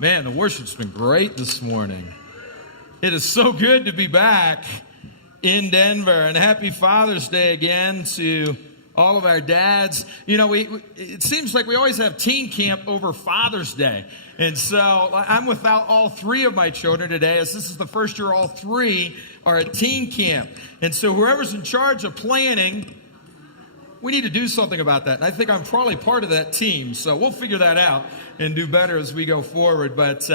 Man, the worship's been great this morning. It is so good to be back in Denver, and happy Father's Day again to all of our dads. You know, it seems like we always have teen camp over Father's Day. And so I'm without all three of my children today, as this is the first year all three are at teen camp. And so whoever's in charge of planning, we need to do something about that. And I think I'm probably part of that team. So we'll figure that out and do better as we go forward. But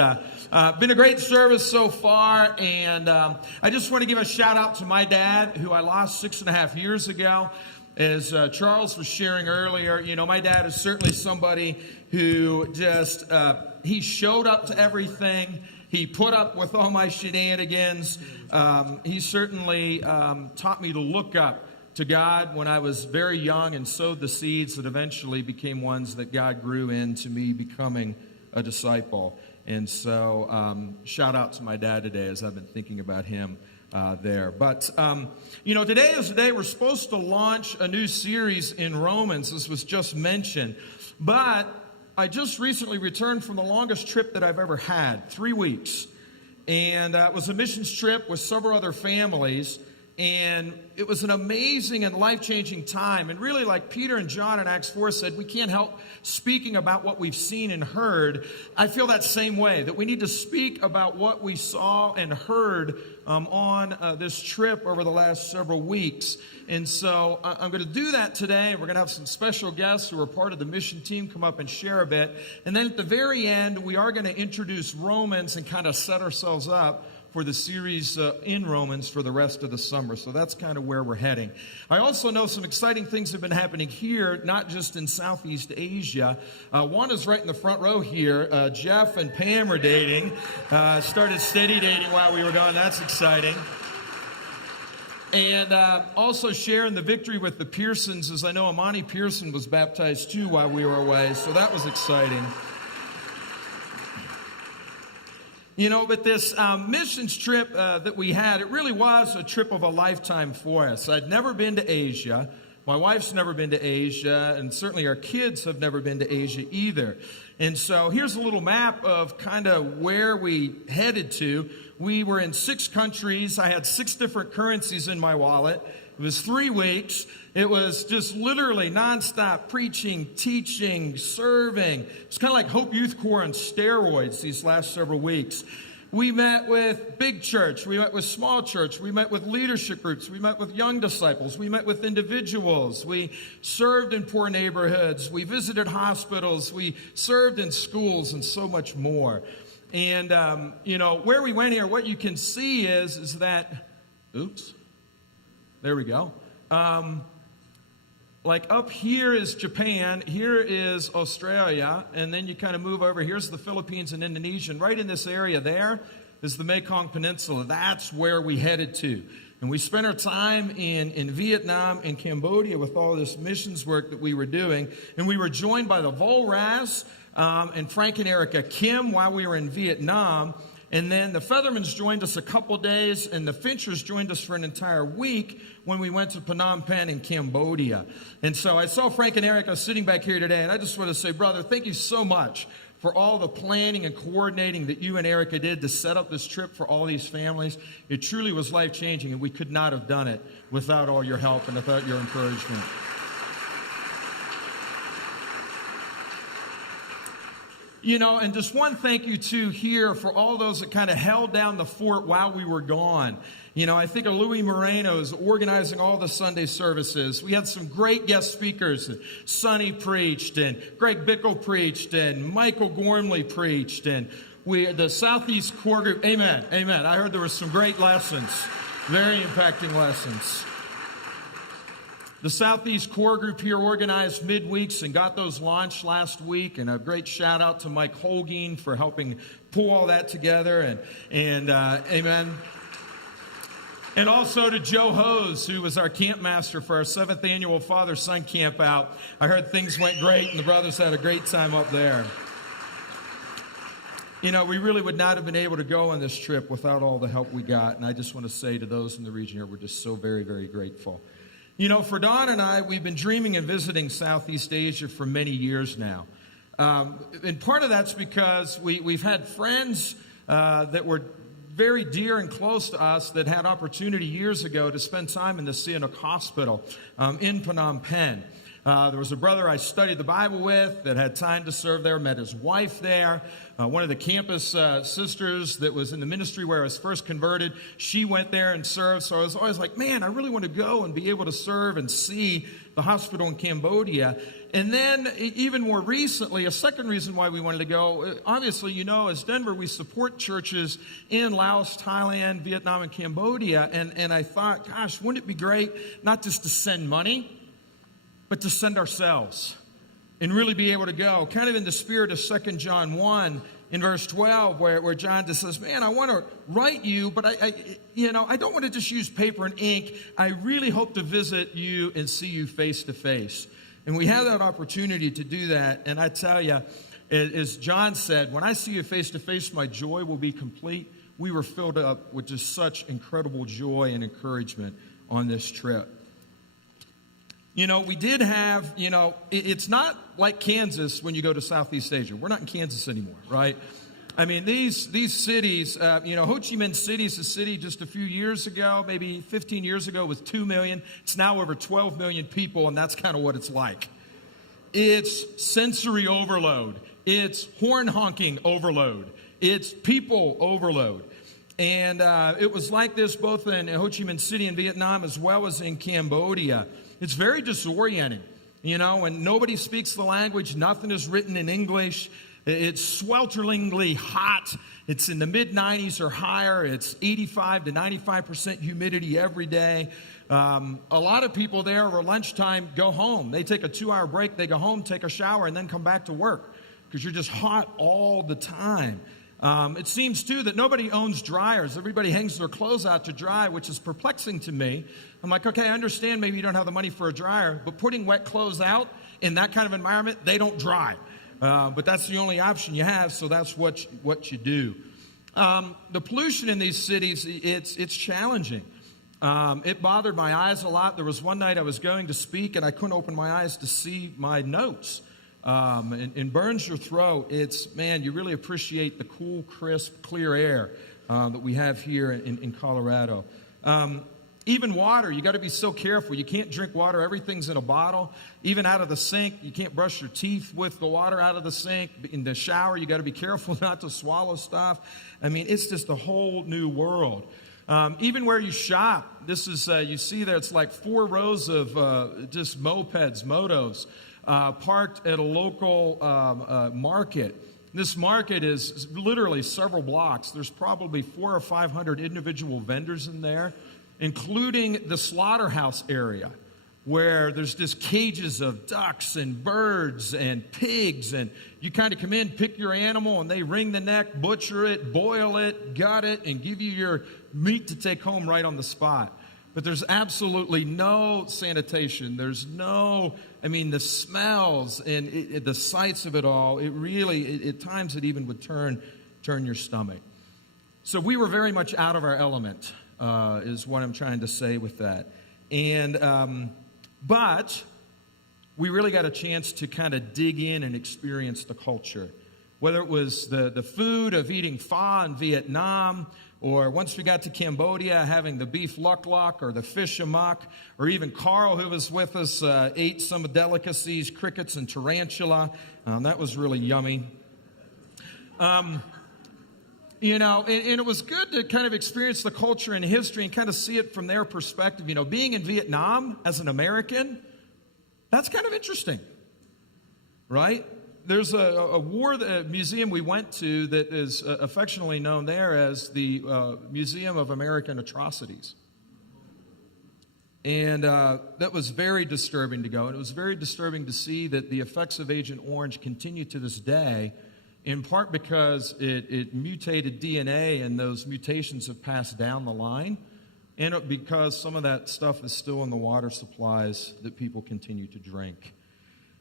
been a great service so far. And I just want to give a shout out to my dad, who I lost 6.5 years ago. As Charles was sharing earlier, you know, my dad is certainly somebody who just, he showed up to everything. He put up with all my shenanigans. He certainly taught me to look up to God when I was very young and sowed the seeds that eventually became ones that God grew into me becoming a disciple. And so shout out to my dad today as I've been thinking about him there. But, you know, today is the day we're supposed to launch a new series in Romans. This was just mentioned. But I just recently returned from the longest trip that I've ever had, 3 weeks. And it was a missions trip with several other families. And it was an amazing and life-changing time. And really, like Peter and John in Acts 4 said, we can't help speaking about what we've seen and heard. I feel that same way, that we need to speak about what we saw and heard on this trip over the last several weeks. And so I'm going to do that today. We're going to have some special guests who are part of the mission team come up and share a bit. And then at the very end, we are going to introduce Romans and kind of set ourselves up for the series in Romans for the rest of the summer. So that's kind of where we're heading. I also know some exciting things have been happening here, not just in Southeast Asia. One is right in the front row here. Jeff and Pam are dating. Started steady dating while we were gone. That's exciting. And also sharing the victory with the Pearsons, as I know Amani Pearson was baptized too while we were away. So that was exciting. You know, but this missions trip that we had, it really was a trip of a lifetime for us. I'd never been to Asia. My wife's never been to Asia, and certainly our kids have never been to Asia either. And so here's a little map of kind of where we headed to. We were in 6 countries. I had 6 different currencies in my wallet. It was 3 weeks. It was just literally nonstop preaching, teaching, serving. It's kind of like Hope Youth Corps on steroids these last several weeks. We met with big church. We met with small church. We met with leadership groups. We met with young disciples. We met with individuals. We served in poor neighborhoods. We visited hospitals. We served in schools and so much more. And, you know, where we went here, what you can see is that, oops, there we go. Like up here is Japan, here is Australia, and then you kind of move over. Here's the Philippines and Indonesia. And right in this area there is the Mekong Peninsula. That's where we headed to. And we spent our time in Vietnam and Cambodia with all this missions work that we were doing. And we were joined by the Volras and Frank and Erica Kim while we were in Vietnam. And then the Feathermans joined us a couple days, and the Finchers joined us for an entire week when we went to Phnom Penh in Cambodia. And so I saw Frank and Erica sitting back here today, and I just want to say, brother, thank you so much for all the planning and coordinating that you and Erica did to set up this trip for all these families. It truly was life-changing, and we could not have done it without all your help and without your encouragement. You know, and just one thank you, too, here for all those that kind of held down the fort while we were gone. You know, I think of Louis Moreno is organizing all the Sunday services. We had some great guest speakers. Sonny preached, and Greg Bickle preached, and Michael Gormley preached, and the Southeast Core Group. Amen, amen. I heard there were some great lessons, very impacting lessons. The Southeast Core Group here organized midweeks and got those launched last week. And a great shout out to Mike Holguin for helping pull all that together. And amen. And also to Joe Hose, who was our camp master for our 7th annual Father-Son Camp out. I heard things went great and the brothers had a great time up there. You know, we really would not have been able to go on this trip without all the help we got. And I just want to say to those in the region here, we're just so very, very grateful. You know, for Don and I, we've been dreaming and visiting Southeast Asia for many years now. And part of that's because we've had friends that were very dear and close to us that had opportunity years ago to spend time in the Sihanouk Hospital in Phnom Penh. There was a brother I studied the Bible with that had time to serve there, met his wife there. One of the campus sisters that was in the ministry where I was first converted, she went there and served. So I was always like, man, I really want to go and be able to serve and see the hospital in Cambodia. And then even more recently, a second reason why we wanted to go, obviously, you know, as Denver, we support churches in Laos, Thailand, Vietnam, and Cambodia. And I thought, gosh, wouldn't it be great not just to send money, but to send ourselves and really be able to go, kind of in the spirit of 2 John 1 in verse 12, where John just says, man, I want to write you, but I don't want to just use paper and ink. I really hope to visit you and see you face to face. And we have that opportunity to do that. And I tell you, as John said, when I see you face to face, my joy will be complete. We were filled up with just such incredible joy and encouragement on this trip. You know, we did have, it's not like Kansas when you go to Southeast Asia. We're not in Kansas anymore, right? I mean, these cities, Ho Chi Minh City is a city just a few years ago, maybe 15 years ago, with 2 million. It's now over 12 million people, and that's kind of what it's like. It's sensory overload. It's horn honking overload. It's people overload. And it was like this both in Ho Chi Minh City in Vietnam as well as in Cambodia. It's very disorienting, when nobody speaks the language, nothing is written in English. It's swelteringly hot. It's in the mid-90s or higher. It's 85 to 95% humidity every day. A lot of people there over lunchtime go home. They take a 2-hour break, they go home, take a shower, and then come back to work because you're just hot all the time. It seems, too, that nobody owns dryers. Everybody hangs their clothes out to dry, which is perplexing to me. I'm like, okay, I understand maybe you don't have the money for a dryer, but putting wet clothes out in that kind of environment, they don't dry. But that's the only option you have, so that's what you do. The pollution in these cities, it's challenging. It bothered my eyes a lot. There was one night I was going to speak, and I couldn't open my eyes to see my notes. And burns your throat. You really appreciate the cool, crisp, clear air that we have here in Colorado. Even water, you got to be so careful. You can't drink water. Everything's in a bottle. Even out of the sink, you can't brush your teeth with the water out of the sink. In the shower, you got to be careful not to swallow stuff. I mean, it's just a whole new world. Even where you shop, this is, you see there, it's like 4 rows of just mopeds, motos, parked at a local market. This market is literally several blocks. There's probably 400 or 500 individual vendors in there, including the slaughterhouse area, where there's just cages of ducks and birds and pigs, and you kind of come in, pick your animal, and they wring the neck, butcher it, boil it, gut it, and give you your meat to take home right on the spot. But there's absolutely no sanitation. There's the smells and the sights of it all, it really, at times it even would turn your stomach. So we were very much out of our element, is what I'm trying to say with that. And, but we really got a chance to kind of dig in and experience the culture. Whether it was the food of eating pho in Vietnam, or once we got to Cambodia, having the beef luk luk or the fish amok, or even Carl, who was with us, ate some delicacies, crickets and tarantula. That was really yummy. And it was good to kind of experience the culture and history and kind of see it from their perspective. Being in Vietnam as an American, that's kind of interesting, right? There's a war museum we went to that is affectionately known there as the Museum of American Atrocities. And that was very disturbing to go. And it was very disturbing to see that the effects of Agent Orange continue to this day, in part because it mutated DNA and those mutations have passed down the line, and because some of that stuff is still in the water supplies that people continue to drink.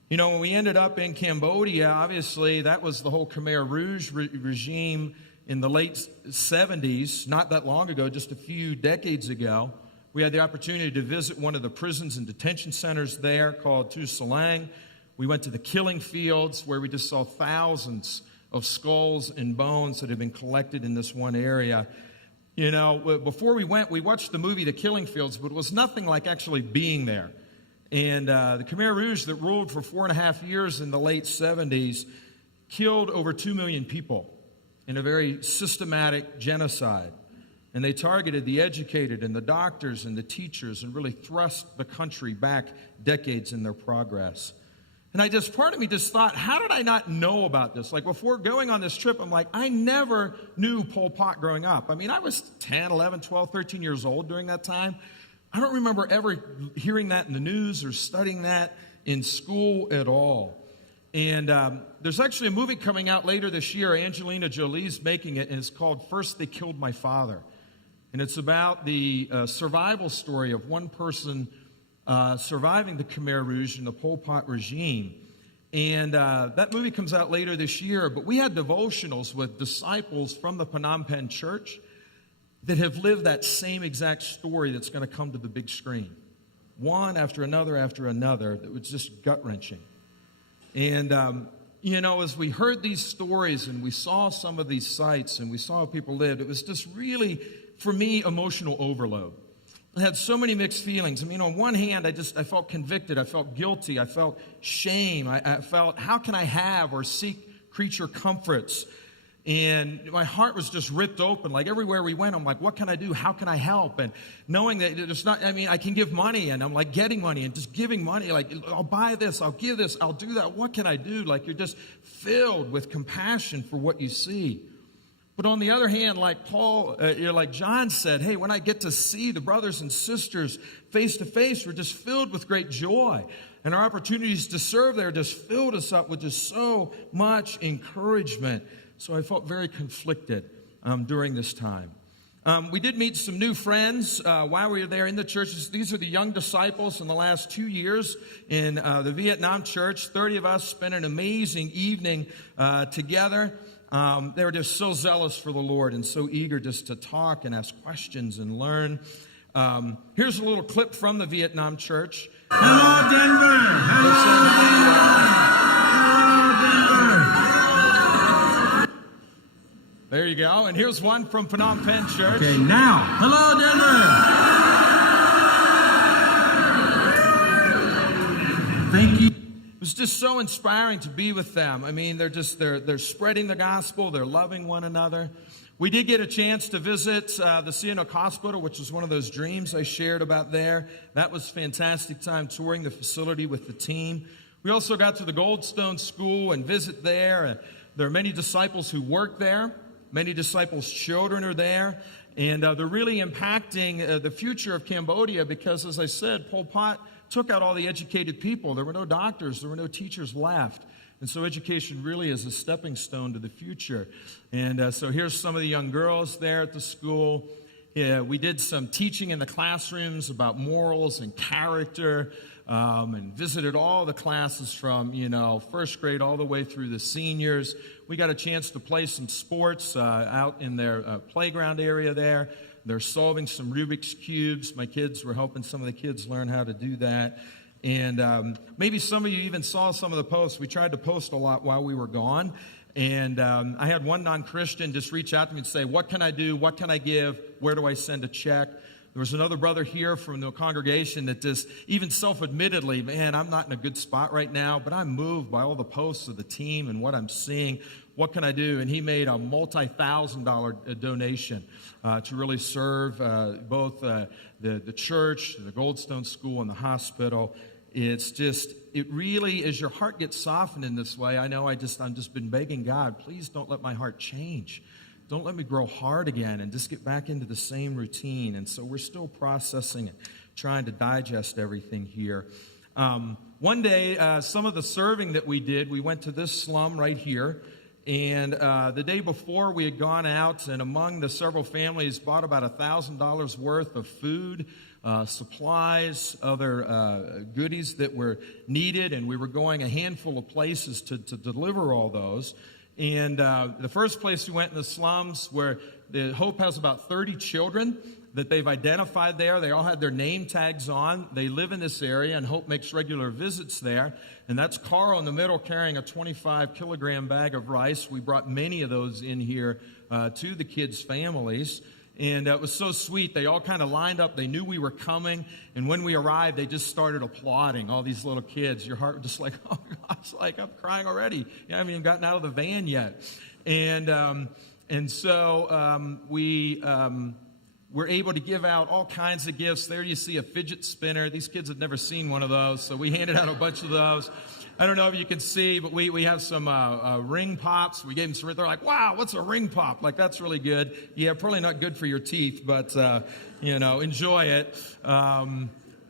When we ended up in Cambodia, obviously that was the whole Khmer Rouge regime in the late 70s, not that long ago, just a few decades ago. We had the opportunity to visit one of the prisons and detention centers there called Tu Salang, We went to the killing fields where we just saw thousands of skulls and bones that had been collected in this one area. You know, before we went, we watched the movie The Killing Fields, but it was nothing like actually being there. And the Khmer Rouge that ruled for 4.5 years in the late 70s killed over 2 million people in a very systematic genocide. And they targeted the educated and the doctors and the teachers and really thrust the country back decades in their progress. And part of me just thought, how did I not know about this? Like before going on this trip, I'm like, I never knew Pol Pot growing up. I mean, I was 10, 11, 12, 13 years old during that time. I don't remember ever hearing that in the news or studying that in school at all. And there's actually a movie coming out later this year. Angelina Jolie's making it, and it's called First They Killed My Father. And it's about the survival story of one person surviving the Khmer Rouge and the Pol Pot regime. And that movie comes out later this year, but we had devotionals with disciples from the Phnom Penh church that have lived that same exact story that's going to come to the big screen. One after another, that was just gut-wrenching. And, you know, as we heard these stories and we saw some of these sites and we saw how people lived, it was just really, for me, emotional overload. I had so many mixed feelings. I mean, on one hand, I felt convicted. I felt guilty. I felt shame. I felt, how can I have or seek creature comforts? And my heart was just ripped open. Like everywhere we went, I'm like, what can I do? How can I help? And knowing that it's not, I mean, I can give money, and I'm like getting money and just giving money. Like, I'll buy this, I'll give this, I'll do that. What can I do? Like, you're just filled with compassion for what you see. But on the other hand, like like John said, hey, when I get to see the brothers and sisters face to face, we're just filled with great joy. And our opportunities to serve there just filled us up with just so much encouragement. So I felt very conflicted during this time. We did meet some new friends while we were there in the churches. These are the young disciples in the last 2 years in the Vietnam church. 30 of us spent an amazing evening together. They were just so zealous for the Lord and so eager just to talk and ask questions and learn. Here's a little clip from the Vietnam church. Hello, Denver. Hello, Denver. There you go. And here's one from Phnom Penh Church. Okay, now. Hello, Denver. Thank you. It was just so inspiring to be with them. I mean, they're spreading the gospel. They're loving one another. We did get a chance to visit the Sihanouk Hospital, which was one of those dreams I shared about there. That was a fantastic time touring the facility with the team. We also got to the Goldstone School and visit there. There are many disciples who work there. Many disciples' children are there. And they're really impacting the future of Cambodia because, as I said, Pol Pot took out all the educated people. There were no doctors. There were no teachers left. And so education really is a stepping stone to the future. And so here's some of the young girls there at the school. Yeah, we did some teaching in the classrooms about morals and character, and visited all the classes from, first grade all the way through the seniors. We got a chance to play some sports out in their playground area there. They're solving some Rubik's Cubes. My kids were helping some of the kids learn how to do that. And maybe some of you even saw some of the posts. We tried to post a lot while we were gone. And I had one non-Christian just reach out to me and say, what can I do? What can I give? Where do I send a check? There was another brother here from the congregation that just, even self-admittedly, man, I'm not in a good spot right now, but I'm moved by all the posts of the team and what I'm seeing. What can I do? And he made a multi-$1,000 donation to really serve both the church, the Goldstone School, and the hospital. It really, as your heart gets softened in this way, I know I've just been begging God, please don't let my heart change. Don't let me grow hard again and just get back into the same routine. And so we're still processing it, trying to digest everything here. One day, some of the serving that we did, we went to this slum right here. And the day before, we had gone out and among the several families bought about $1,000 worth of food, supplies, other goodies that were needed. And we were going a handful of places to deliver all those. And the first place we went in the slums where the Hope has about 30 children that they've identified there. They all had their name tags on. They live in this area, and Hope makes regular visits there. And that's Carl in the middle carrying a 25-kilogram bag of rice. We brought many of those in here to the kids' families. And it was so sweet. They all kind of lined up. They knew we were coming. And when we arrived, they just started applauding, all these little kids. Your heart was just like, oh, gosh, like I'm crying already. I haven't even gotten out of the van yet. And so we were able to give out all kinds of gifts. There you see a fidget spinner. These kids had never seen one of those, so we handed out a bunch of those. I don't know if you can see, but we have some ring pops. We gave them some. They're like, wow, what's a ring pop? Like, that's really good. Yeah, probably not good for your teeth, but, enjoy it.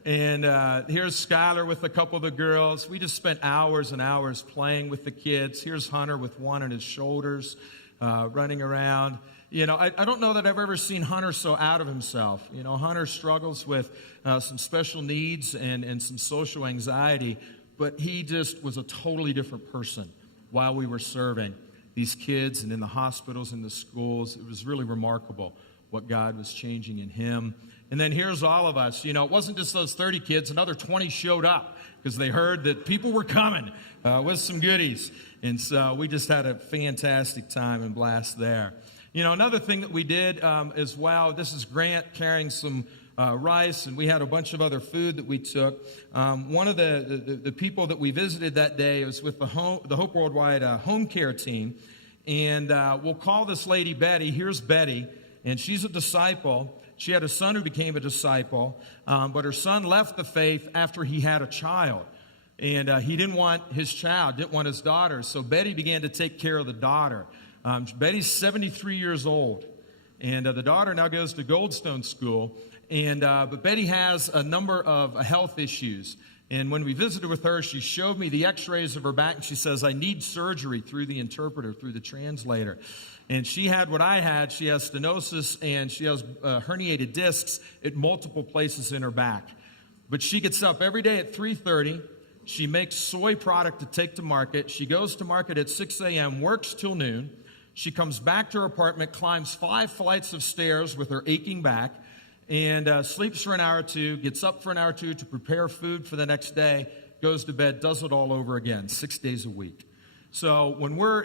Here's Skylar with a couple of the girls. We just spent hours and hours playing with the kids. Here's Hunter with one on his shoulders, running around. I don't know that I've ever seen Hunter so out of himself. Hunter struggles with some special needs and some social anxiety, but he just was a totally different person while we were serving these kids and in the hospitals and the schools. It was really remarkable what God was changing in him. And then here's all of us. It wasn't just those 30 kids. Another 20 showed up because they heard that people were coming with some goodies. And so we just had a fantastic time and blast there. Another thing that we did as well, this is Grant carrying some rice, and we had a bunch of other food that we took. One of the people that we visited that day was with the Hope Worldwide home care team. And we'll call this lady Betty. Here's Betty, and she's a disciple. She had a son who became a disciple, but her son left the faith after he had a child. And he didn't want his child, didn't want his daughter. So Betty began to take care of the daughter. Betty's 73 years old, and the daughter now goes to Goldstone School. But Betty has a number of health issues. And when we visited with her, she showed me the x-rays of her back, and she says, I need surgery through the interpreter, through the translator. And she had what I had. She has stenosis, and she has herniated discs at multiple places in her back. But she gets up every day at 3:30. She makes soy product to take to market. She goes to market at 6 a.m., works till noon. She comes back to her apartment, climbs 5 flights of stairs with her aching back, and sleeps for an hour or two, gets up for an hour or two to prepare food for the next day, goes to bed, does it all over again, 6 days a week. So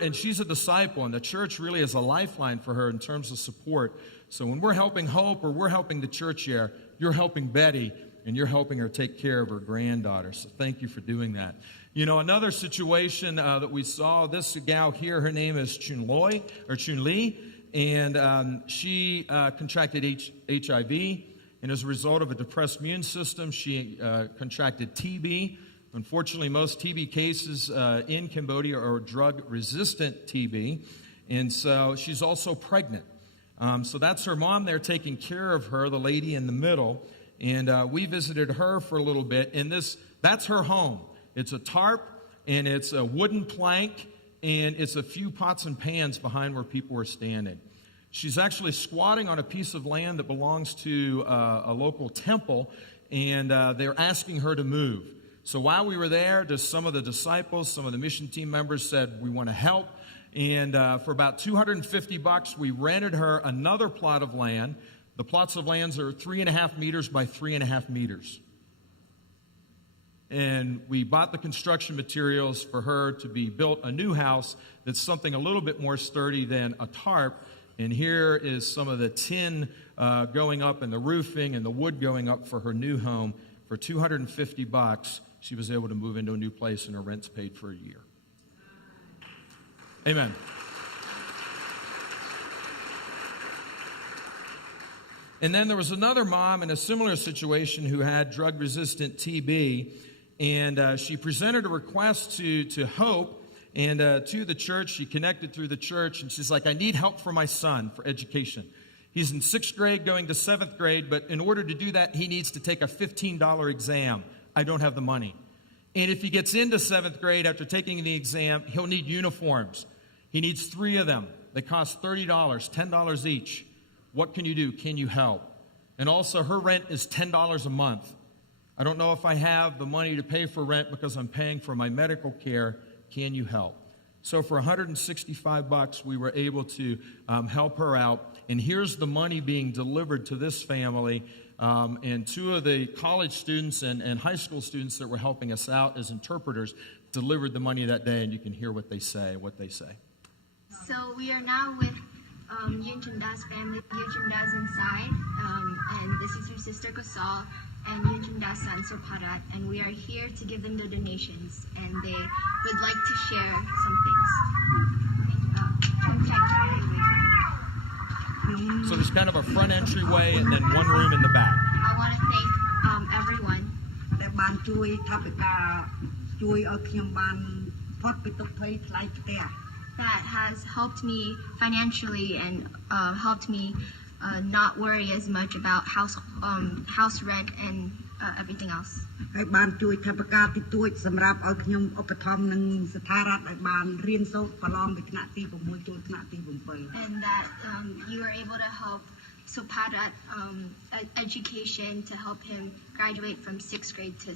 and she's a disciple, and the church really is a lifeline for her in terms of support. So when we're helping Hope or we're helping the church here, you're helping Betty, and you're helping her take care of her granddaughter. So thank you for doing that. Another situation that we saw, this gal here, her name is Chun Li, and she contracted HIV, and as a result of a depressed immune system, she contracted TB. Unfortunately, most TB cases in Cambodia are drug-resistant TB, and so she's also pregnant. So that's her mom there taking care of her, the lady in the middle, and we visited her for a little bit, and that's her home. It's a tarp, and it's a wooden plank, and it's a few pots and pans behind where people were standing. She's actually squatting on a piece of land that belongs to a local temple, and they're asking her to move. So while we were there, just some of the disciples, some of the mission team members said, we want to help. And for about $250, we rented her another plot of land. The plots of lands are 3.5 meters by 3.5 meters. And we bought the construction materials for her to be built a new house that's something a little bit more sturdy than a tarp. And here is some of the tin going up and the roofing and the wood going up for her new home. For $250, she was able to move into a new place, and her rent's paid for a year. Amen. And then there was another mom in a similar situation who had drug-resistant TB, and she presented a request to Hope and to the church. She connected through the church, and she's like, I need help for my son for education. He's in 6th grade going to 7th grade, but in order to do that, he needs to take a $15 exam. I don't have the money. And if he gets into 7th grade after taking the exam, he'll need uniforms. He needs 3 of them. They cost $30, $10 each. What can you do? Can you help? And also, her rent is $10 a month. I don't know if I have the money to pay for rent because I'm paying for my medical care. Can you help? So for $165, we were able to help her out. And here's the money being delivered to this family. And two of the college students and high school students that were helping us out as interpreters delivered the money that day, and you can hear what they say. So we are now with Yun Chunda's family. Yun Chunda's inside, and this is her sister Kosal and Yun Chunda's son Soparat, and we are here to give them the donations, and they would like to share some things. So there's kind of a front entryway and then one room in the back. I want to thank everyone ដែលបានជួយថវិកាជួយឲ្យខ្ញុំបានផុតពីទុក្ខភ័យថ្លៃផ្ទះ that has helped me financially and helped me not worry as much about house rent and everything else. ហើយបានជួយថវិកាតិចតួចសម្រាប់ឲ្យខ្ញុំឧបត្ថម្ភនឹងស្ថារដ្ឋឲ្យបានរៀនសូត្រប្រឡងពីថ្នាក់ទី6ចូលថ្នាក់ទី7 And that you were able to help Soparat education to help him graduate from 6th grade to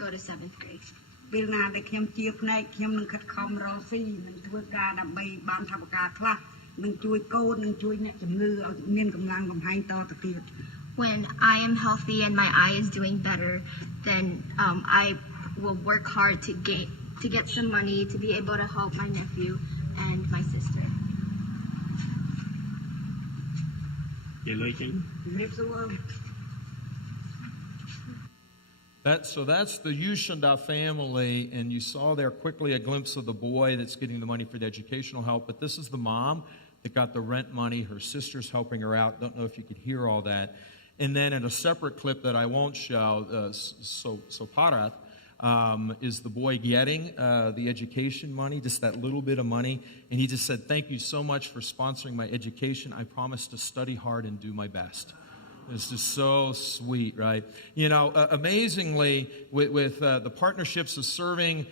go to 7th grade. ពេលណាដែលខ្ញុំជាផ្នែកខ្ញុំនឹងខិតខំរកស៊ីនឹងធ្វើការដើម្បីបានថវិកាខ្លះនឹងជួយកូននឹងជួយអ្នកជំងឺឲ្យមានកម្លាំងកំហែងតទៅទៀត When I am healthy and my eye is doing better, then I will work hard to get some money to be able to help my nephew and my sister. និយាយលុយចេញ ជំរាបសួរ So that's the Yushanda family, and you saw there quickly a glimpse of the boy that's getting the money for the educational help, but this is the mom that got the rent money. Her sister's helping her out. Don't know if you could hear all that. And then in a separate clip that I won't show, Soparat is the boy getting the education money, just that little bit of money. And he just said, "Thank you so much for sponsoring my education. I promise to study hard and do my best." It's just so sweet, right? You know, amazingly, with the partnerships of serving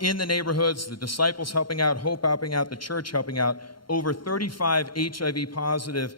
in the neighborhoods, the disciples helping out, Hope helping out, the church helping out, over 35 HIV-positive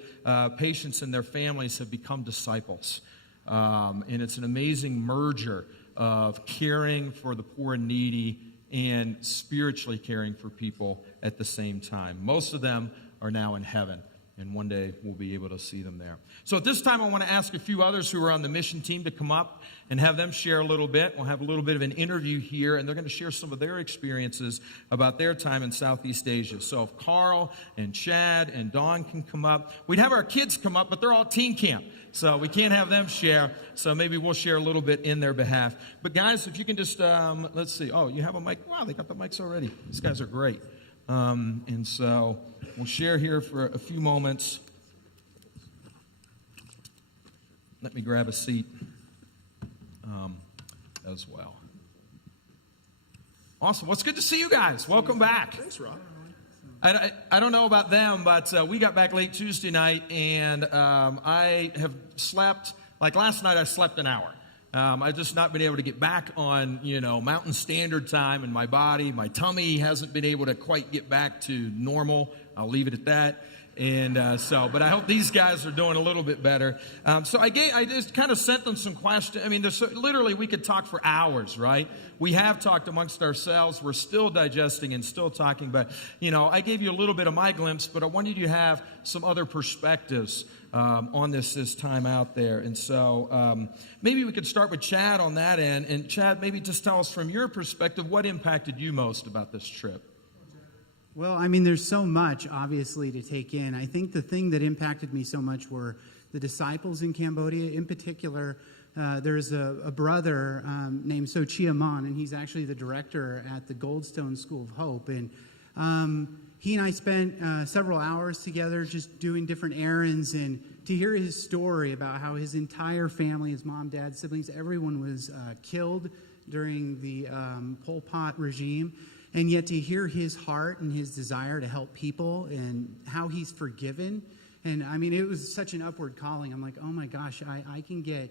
patients and their families have become disciples. And it's an amazing merger of caring for the poor and needy and spiritually caring for people at the same time. Most of them are now in heaven. And one day we'll be able to see them there. So at this time, I want to ask a few others who are on the mission team to come up and have them share a little bit. We'll have a little bit of an interview here, and they're going to share some of their experiences about their time in Southeast Asia. So if Carl and Chad and Dawn can come up. We'd have our kids come up, but they're all teen camp. So we can't have them share. So maybe we'll share a little bit in their behalf. But guys, if you can just, let's see. Oh, you have a mic? Wow, they got the mics already. These guys are great. And so we'll share here for a few moments. Let me grab a seat as well. Awesome. Well, it's good to see you guys. Welcome back. Thanks, Rob. I don't know about them, but we got back late Tuesday night, and I have slept, like last night I slept an hour. I've just not been able to get back on, Mountain Standard Time in my body. My tummy hasn't been able to quite get back to normal. I'll leave it at that. And but I hope these guys are doing a little bit better. So I just kind of sent them some questions. I mean, literally we could talk for hours, right? We have talked amongst ourselves. We're still digesting and still talking. But, I gave you a little bit of my glimpse, but I wanted you to have some other perspectives on this time out there. And so maybe we could start with Chad on that end. And Chad, maybe just tell us from your perspective, what impacted you most about this trip? Well, I mean, there's so much, obviously, to take in. I think the thing that impacted me so much were the disciples in Cambodia. In particular, there's a brother named So Chia Mon, and he's actually the director at the Goldstone School of Hope. And he and I spent several hours together just doing different errands, and to hear his story about how his entire family, his mom, dad, siblings, everyone was killed during the Pol Pot regime. And yet to hear his heart and his desire to help people and how he's forgiven. And I mean, it was such an upward calling. I'm like, oh my gosh, I can get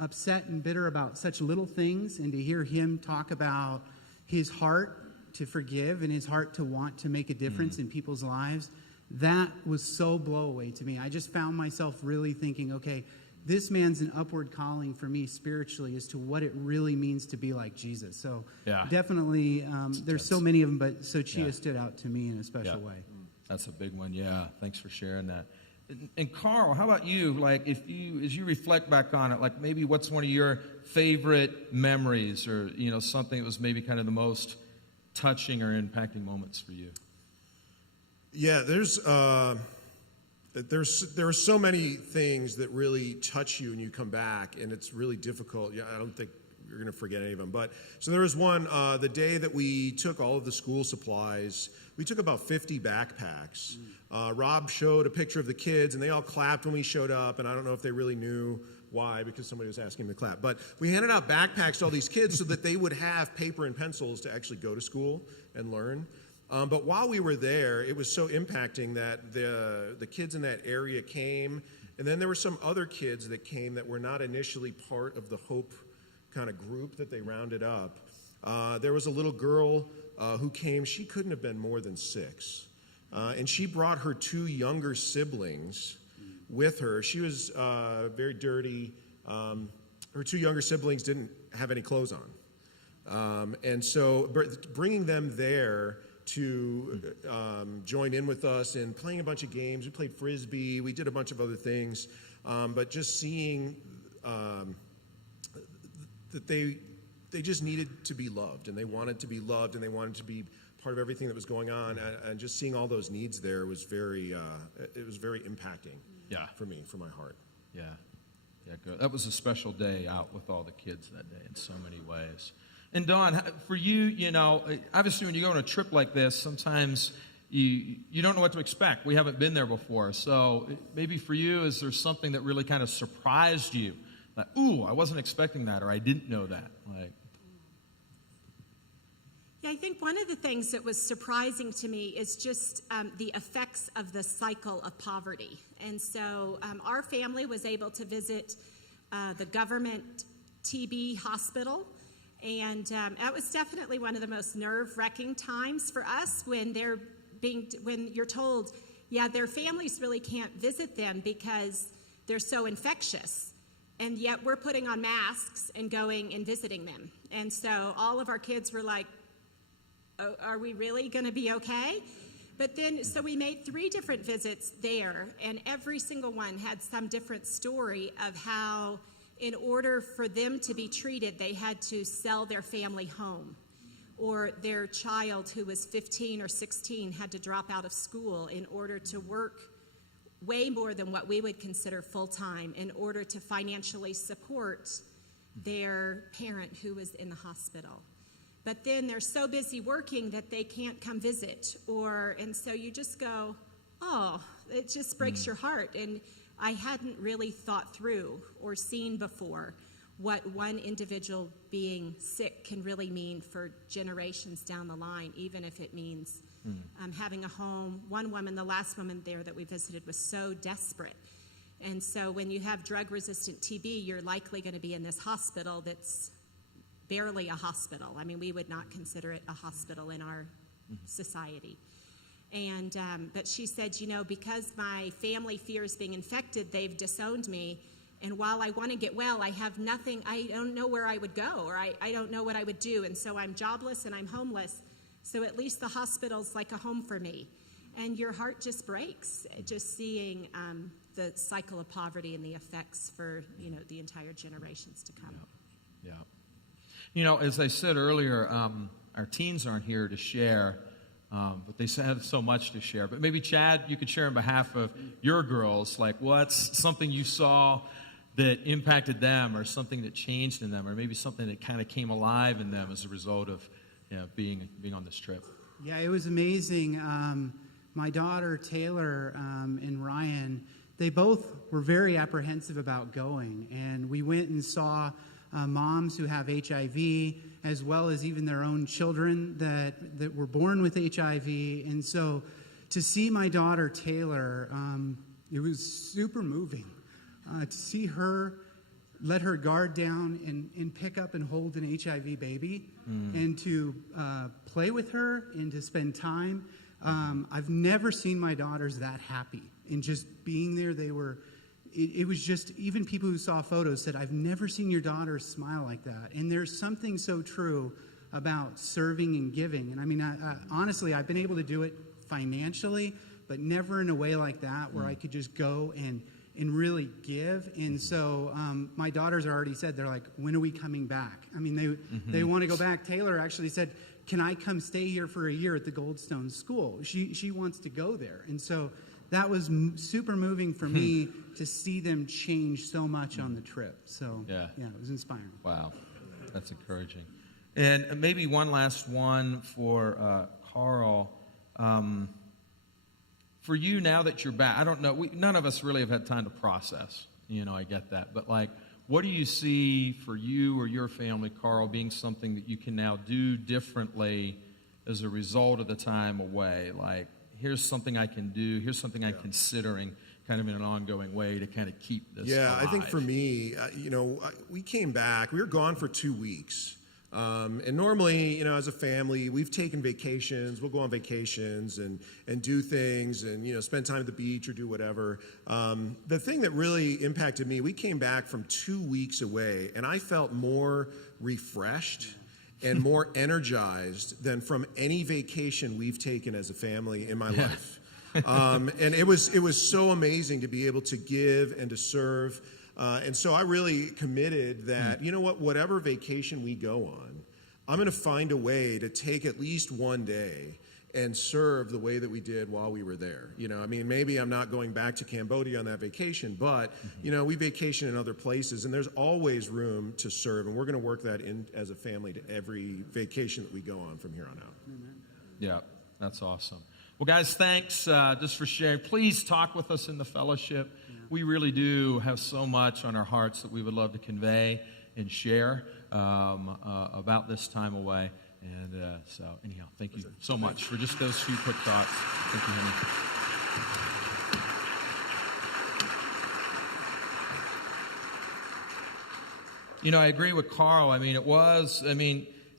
upset and bitter about such little things. And to hear him talk about his heart to forgive and his heart to want to make a difference in people's lives, that was so blow away to me. I just found myself really thinking, okay, this man's an upward calling for me spiritually as to what it really means to be like Jesus. So Yeah. definitely, there's so many of them, but Sochia Yeah. stood out to me in a special Yeah. way. That's a big one. Yeah. Thanks for sharing that. And Carl, how about you? Like, as you reflect back on it, like maybe what's one of your favorite memories, or something that was maybe kind of the most touching or impacting moments for you? Yeah, there are so many things that really touch you when you come back, and it's really difficult. Yeah, I don't think you're going to forget any of them. But so there was one, the day that we took all of the school supplies. We took about 50 backpacks. Rob showed a picture of the kids, and they all clapped when we showed up. And I don't know if they really knew why, because somebody was asking them to clap. But we handed out backpacks to all these kids so that they would have paper and pencils to actually go to school and learn. But while we were there, it was so impacting that the kids in that area came, and then there were some other kids that came that were not initially part of the Hope kind of group that they rounded up. There was a little girl who came. She couldn't have been more than 6, and she brought her 2 younger siblings with her. She was very dirty. Her 2 younger siblings didn't have any clothes on, and so bringing them there to join in with us and playing a bunch of games. We played Frisbee. We did a bunch of other things. But just seeing that they just needed to be loved, and they wanted to be loved, and they wanted to be part of everything that was going on. And just seeing all those needs there was very impacting. Yeah. For me, for my heart. Yeah. Yeah, good. That was a special day out with all the kids that day in so many ways. And Dawn, for you, obviously when you go on a trip like this, sometimes you don't know what to expect. We haven't been there before. So maybe for you, is there something that really kind of surprised you? Like, ooh, I wasn't expecting that, or I didn't know that. Like, yeah, I think one of the things that was surprising to me is just the effects of the cycle of poverty. And so our family was able to visit the government TB hospital. And that was definitely one of the most nerve-wracking times for us when you're told, yeah, their families really can't visit them because they're so infectious. And yet we're putting on masks and going and visiting them. And so all of our kids were like, oh, are we really going to be okay? But then, so we made 3 different visits there, and every single one had some different story of how, in order for them to be treated, they had to sell their family home, or their child who was 15 or 16 had to drop out of school in order to work way more than what we would consider full-time in order to financially support their parent who was in the hospital. But then they're so busy working that they can't come visit, and so you just go, oh, it just breaks your heart. And I hadn't really thought through or seen before what one individual being sick can really mean for generations down the line, even if it means having a home. One woman, the last woman there that we visited, was so desperate. And so when you have drug-resistant TB, you're likely going to be in this hospital that's barely a hospital. I mean, we would not consider it a hospital in our society. And but she said, because my family fears being infected, they've disowned me. And while I want to get well, I have nothing. I don't know where I would go, or I don't know what I would do. And so I'm jobless and I'm homeless. So at least the hospital's like a home for me. And your heart just breaks, just seeing the cycle of poverty and the effects for, the entire generations to come. Yeah. As I said earlier, our teens aren't here to share, but they have so much to share. But maybe, Chad, you could share on behalf of your girls, like what's something you saw that impacted them, or something that changed in them, or maybe something that kind of came alive in them as a result of being on this trip. Yeah, it was amazing. My daughter, Taylor, and Ryan, they both were very apprehensive about going. And we went and saw moms who have HIV, as well as even their own children that were born with HIV. And so to see my daughter, Taylor, it was super moving. To see her let her guard down and pick up and hold an HIV baby, and to play with her and to spend time. I've never seen my daughters that happy. And just being there, they were it was just, even people who saw photos said, I've never seen your daughter smile like that. And there's something so true about serving and giving. And I mean, honestly, I've been able to do it financially, but never in a way like that where I could just go and really give. And so my daughters already said, they're like, when are we coming back? I mean, they want to go back. Taylor actually said, can I come stay here for a year at the Goldstone School? She wants to go there. And so that was super moving for me to see them change so much on the trip. So yeah, it was inspiring. Wow, that's encouraging. And maybe one last one for Carl. For you, now that you're back, I don't know, none of us really have had time to process. I get that. But what do you see for you or your family, Carl, being something that you can now do differently as a result of the time away? Here's something I can do. Here's something I'm considering kind of in an ongoing way to kind of keep this alive. I think for me, we came back. We were gone for 2 weeks. And normally, as a family, we've taken vacations. We'll go on vacations and do things and, spend time at the beach or do whatever. The thing that really impacted me, we came back from 2 weeks away, and I felt more refreshed and more energized than from any vacation we've taken as a family in my life. And it was so amazing to be able to give and to serve. And so I really committed that, whatever vacation we go on, I'm going to find a way to take at least one day and serve the way that we did while we were there. Maybe I'm not going back to Cambodia on that vacation, but, we vacation in other places, and there's always room to serve. And we're going to work that in as a family to every vacation that we go on from here on out. Yeah, that's awesome. Well, guys, thanks just for sharing. Please talk with us in the fellowship. We really do have so much on our hearts that we would love to convey and share about this time away. And so, anyhow, thank you so much for just those few quick thoughts. Thank you, Henry. I agree with Carl.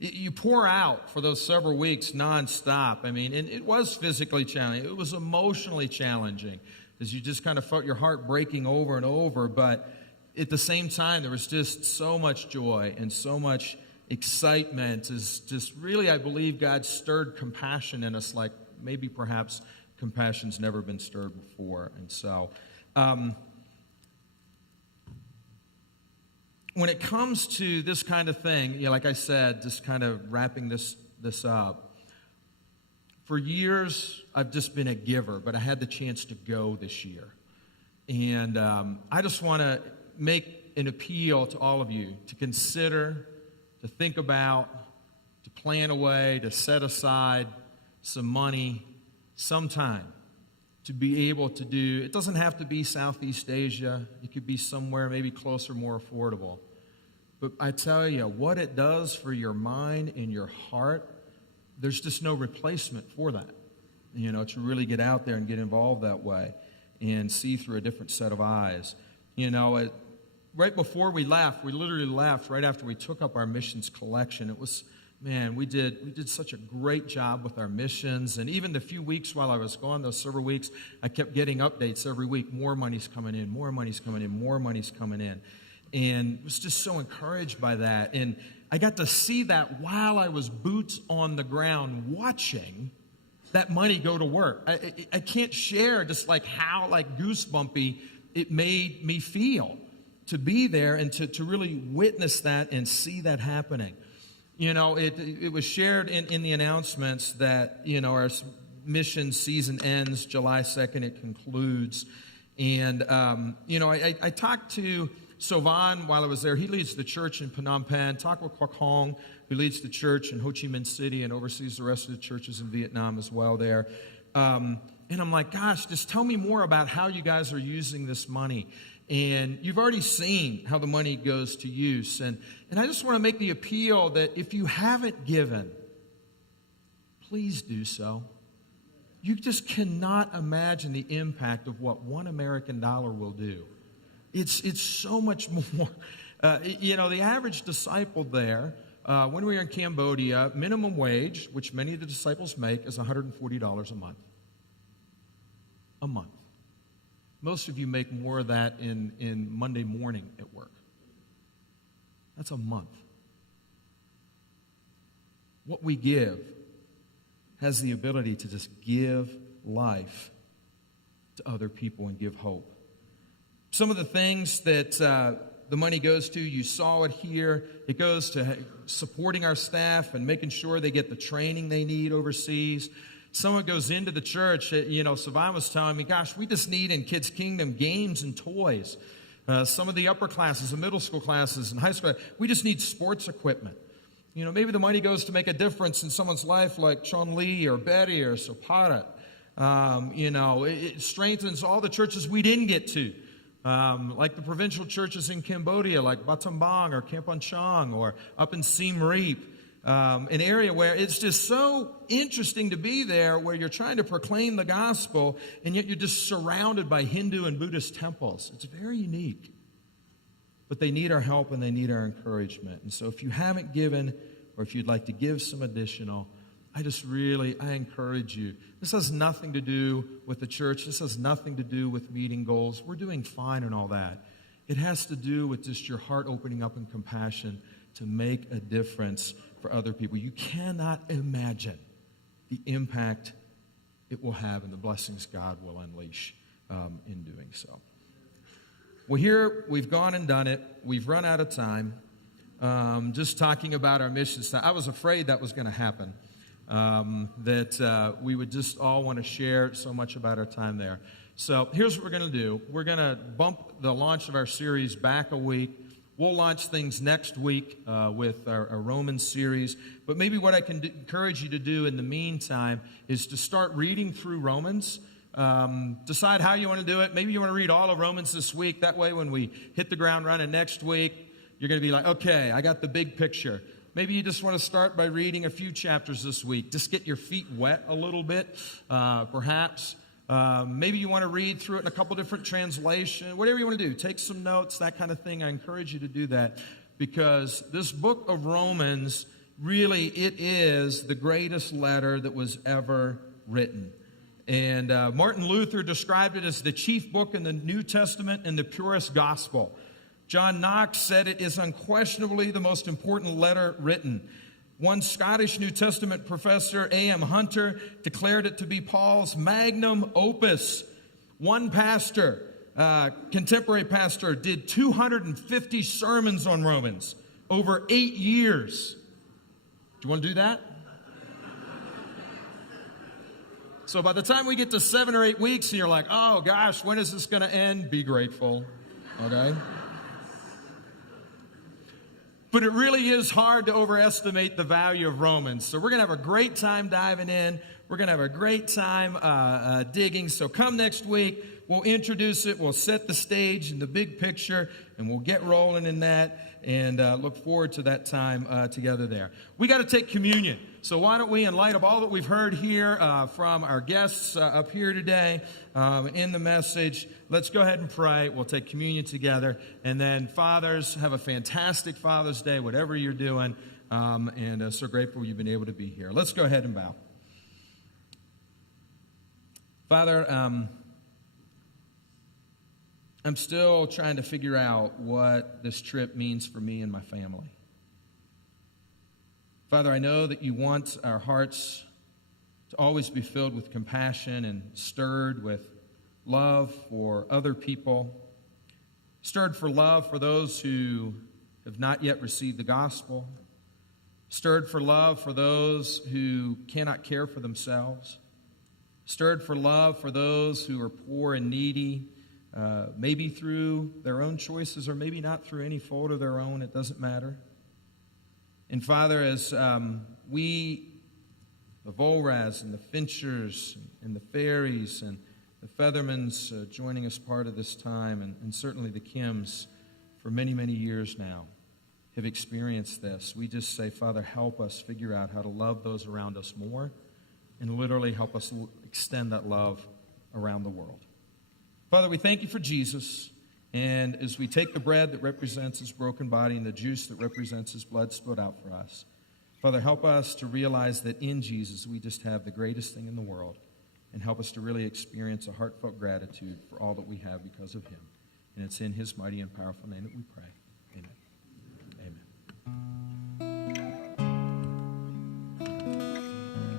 You pour out for those several weeks nonstop. And it was physically challenging. It was emotionally challenging, as you just kind of felt your heart breaking over and over. But at the same time, there was just so much joy and so much excitement. Is just really, I believe God stirred compassion in us like maybe perhaps compassion's never been stirred before. And so when it comes to this kind of thing, like I said, just kind of wrapping this up, for years, I've just been a giver, but I had the chance to go this year. And I just want to make an appeal to all of you to consider, to think about, to plan a way, to set aside some money, some time to be able to do. It doesn't have to be Southeast Asia. It could be somewhere maybe closer, more affordable. But I tell you, what it does for your mind and your heart, there's just no replacement for that. To really get out there and get involved that way and see through a different set of eyes. Right before we left, we literally left right after we took up our missions collection. It was, we did such a great job with our missions. And even the few weeks while I was gone, those several weeks, I kept getting updates every week. More money's coming in, more money's coming in, more money's coming in. And was just so encouraged by that. And I got to see that while I was boots on the ground watching that money go to work. I can't share just how goosebumpy it made me feel to be there and to really witness that and see that happening. It was shared in the announcements that, our mission season ends July 2nd. It concludes. And, I talked to Sovan while I was there. He leads the church in Phnom Penh. Talked with Quoc Hong, who leads the church in Ho Chi Minh City and oversees the rest of the churches in Vietnam as well there. And I'm like, gosh, just tell me more about how you guys are using this money. And you've already seen how the money goes to use. And I just want to make the appeal that if you haven't given, please do so. You just cannot imagine the impact of what $1 American will do. It's so much more. The average disciple there, when we were in Cambodia, minimum wage, which many of the disciples make, is $140 a month. A month. Most of you make more of that in Monday morning at work. That's a month. What we give has the ability to just give life to other people and give hope. Some of the things that the money goes to, you saw it here. It goes to supporting our staff and making sure they get the training they need overseas. Some of it goes into the church. Savine was telling me, gosh, we just need in Kids Kingdom games and toys. Some of the upper classes, the middle school classes, and high school, we just need sports equipment. Maybe the money goes to make a difference in someone's life like Chon Lee or Betty or Soparat. It strengthens all the churches we didn't get to. Like the provincial churches in Cambodia, like Battambang or Kampong Chang, or up in Siem Reap, an area where it's just so interesting to be there, where you're trying to proclaim the gospel, and yet you're just surrounded by Hindu and Buddhist temples. It's very unique. But they need our help and they need our encouragement. And so if you haven't given, or if you'd like to give some additional, I encourage you. This has nothing to do with the church. This has nothing to do with meeting goals. We're doing fine and all that. It has to do with just your heart opening up in compassion to make a difference for other people. You cannot imagine the impact it will have and the blessings God will unleash in doing so. Well, here we've gone and done it. We've run out of time. Just talking about our mission. I was afraid that was going to happen. That we would just all want to share so much about our time there. So here's what we're going to do. We're going to bump the launch of our series back a week. We'll launch things next week with our Romans series. But maybe what I can encourage you to do in the meantime is to start reading through Romans. Decide how you want to do it. Maybe you want to read all of Romans this week. That way when we hit the ground running next week, you're going to be like, okay, I got the big picture. Maybe you just want to start by reading a few chapters this week. Just get your feet wet a little bit, perhaps. Maybe you want to read through it in a couple different translations. Whatever you want to do. Take some notes, that kind of thing. I encourage you to do that because this book of Romans, really, it is the greatest letter that was ever written. And Martin Luther described it as the chief book in the New Testament and the purest gospel. John Knox said it is unquestionably the most important letter written. One Scottish New Testament professor, A.M. Hunter, declared it to be Paul's magnum opus. One pastor, contemporary pastor, did 250 sermons on Romans over 8 years. Do you want to do that? So by the time we get to 7 or 8 weeks and you're like, oh gosh, when is this going to end? Be grateful, okay? But it really is hard to overestimate the value of Romans. So we're going to have a great time diving in. We're going to have a great time digging. So come next week. We'll introduce it. We'll set the stage and the big picture, and we'll get rolling in that and look forward to that time together there. We got to take communion. So why don't we, in light of all that we've heard here from our guests up here today in the message, let's go ahead and pray. We'll take communion together. And then fathers, have a fantastic Father's Day, whatever you're doing. And so grateful you've been able to be here. Let's go ahead and bow. Father, I'm still trying to figure out what this trip means for me and my family. Father, I know that you want our hearts to always be filled with compassion and stirred with love for other people, stirred for love for those who have not yet received the gospel, stirred for love for those who cannot care for themselves, stirred for love for those who are poor and needy, maybe through their own choices or maybe not through any fault of their own. It doesn't matter. And Father, as we, the Volraz and the Finchers and the Ferries and the Feathermans joining us part of this time, and certainly the Kims for many, many years now have experienced this, we just say, Father, help us figure out how to love those around us more and literally help us extend that love around the world. Father, we thank you for Jesus. And as we take the bread that represents his broken body and the juice that represents his blood spilled out for us, Father, help us to realize that in Jesus we just have the greatest thing in the world, and help us to really experience a heartfelt gratitude for all that we have because of him. And it's in his mighty and powerful name that we pray. Amen. Amen.